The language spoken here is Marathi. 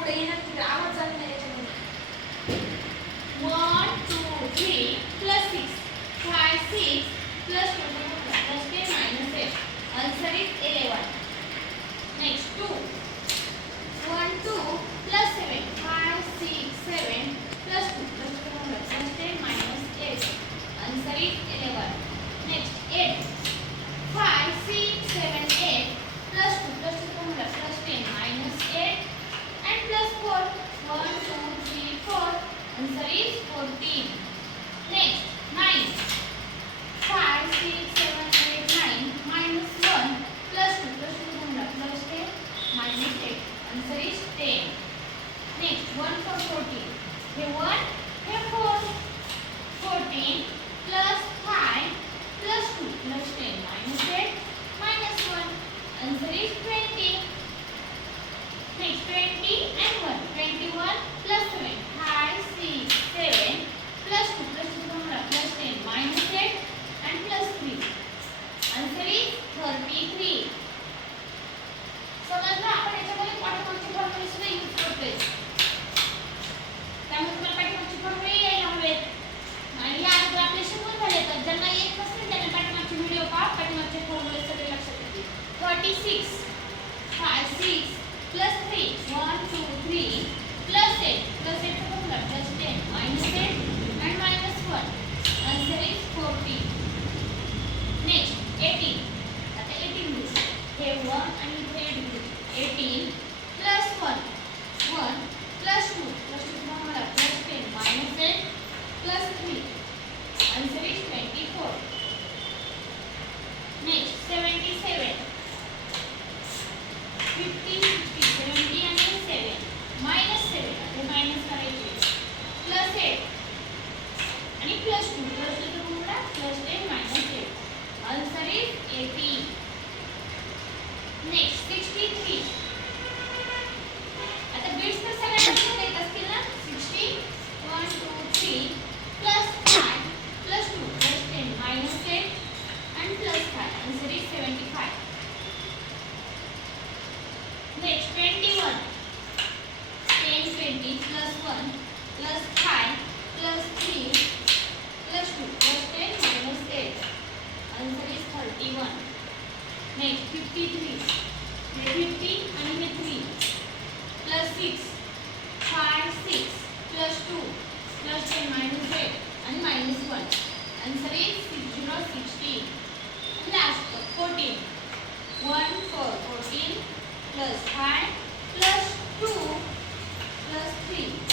पुढे येणार तिकडे आवाज जात नाही याच्यामध्ये. 1 2 3 plus 6 5 6 plus 21 plus 10 minus 8. Answer is 11. Next 2 1 2 plus 7 5 6 7 plus 2 plus 21 plus 10 minus 8. Answer is 11. Next 8 5 6 7 8 plus 2 plus 21 plus 10 minus 8 and plus 4 1 2 3 4. Answer is 14. Next 9 5 6 7 8 9 minus 1 plus 2 plus 21 plus 10 minus 8. Answer is 10. Next 1 for 14. Here 1 here 4. 14 plus 5 plus 2 plus 10 minus 8 minus 1. Answer is 20. Next 20 and 1. 21 plus 7 5 6 7 plus 2 plus 21 plus 10 minus 8 and plus 3. Answer is 33. समजलं आपण याच्यामध्ये पाठीमागची फॉर्म्युला सुद्धा यूज करतोय. त्यामुळे तुम्हाला पाठीमागची फॉर्म्युला यायला हवेत. आणि या जर आपले शिकून झाले तर ज्यांना येत नसेल त्यांनी पाठीमागचे व्हिडिओ पहा. पाठीमागचे फॉर्म्युले सगळे लक्षात येतील. 36 5 6 plus 3 1 2 3 plus 8 plus 8 formula plus 10 minus 8 and minus 1. Answer is 40. Next 18. आता 18 घेऊ. हे 1 आणि हे 8 घेऊ. 18 plus 1 1 plus 2 plus 2 formula plus 10 minus 8 plus 3. Answer is 24. Next 77 50 60 70 and 7 minus 7 आता minus करायचे plus 8 आणि plus 2 plus 2 formula plus 10 minus 8. Answer is 80. Next 63. आता बिट्स तर सगळ्यांना येत असतील ना. 60 1 2 3 plus 5 plus 2 plus 10 minus 8 and plus 5. Answer is 75. Next 21 10 20 plus 1 plus 5 plus 3 plus 2 plus 10 minus 8. Answer is 31. Next 53 हे 50 आणि हे 3 plus 6 5 6 plus 2 plus 10 minus 8 and minus 1. Answer is 60. Last 14 1 4 14 plus 5 plus 2 plus 3